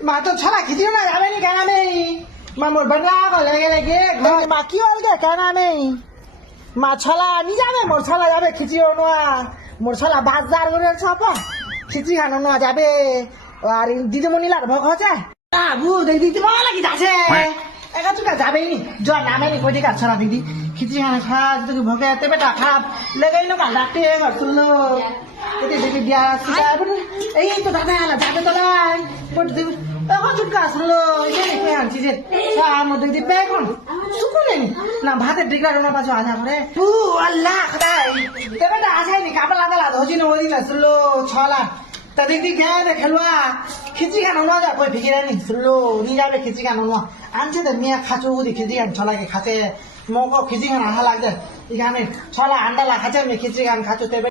মা তো ছড়া খিচিও না যাবে নি কেন নেই মা মোর বড়া লেগে লেগে মা কি হলগে কেন নেই মা ছলা নি যাবে মোর ছলা যাবে খিচিও না মোর ছলা বাজার করে সব খিচি খানো না যাবে আর দিদিমণি লার ভোগ হচ্ছে আবু দিদিমা লাগি যাচ্ছে একা চুকা যাবেই নি জল নামে নি কই দিকা ছড়া দিদি খিচি খানা খা যদি ভোগে এতে বেটা খারাপ লেগেই না কাল ডাকতে ঘর তুললো এতে দেখি দিয়া এই তো দাদা যাবে তো নাই দিবি এখন চুটকা আসলো এই কই আনছি যে আমার দিদি বেখন সুকুনে নি না ভাতের ডিগরা রোনা পাছো আজা করে ও আল্লাহ খদাই তে বেটা আসাই নি কাপড় লাগা লাগা হজি নই দিলা সুলো ছলা তা দিদি গে দে খেলবা খিচি খানো না যা কই ফিকিরা নি সুলো নি যাবে খিচি খানো না আনছে তো মিয়া খাচো বুদি খিচি খান ছলাকে খাতে মগো খিচি খান আহা লাগছে এখানে ছলা আন্ডা লা খাচ্ছে আমি খিচি খান খাচো তে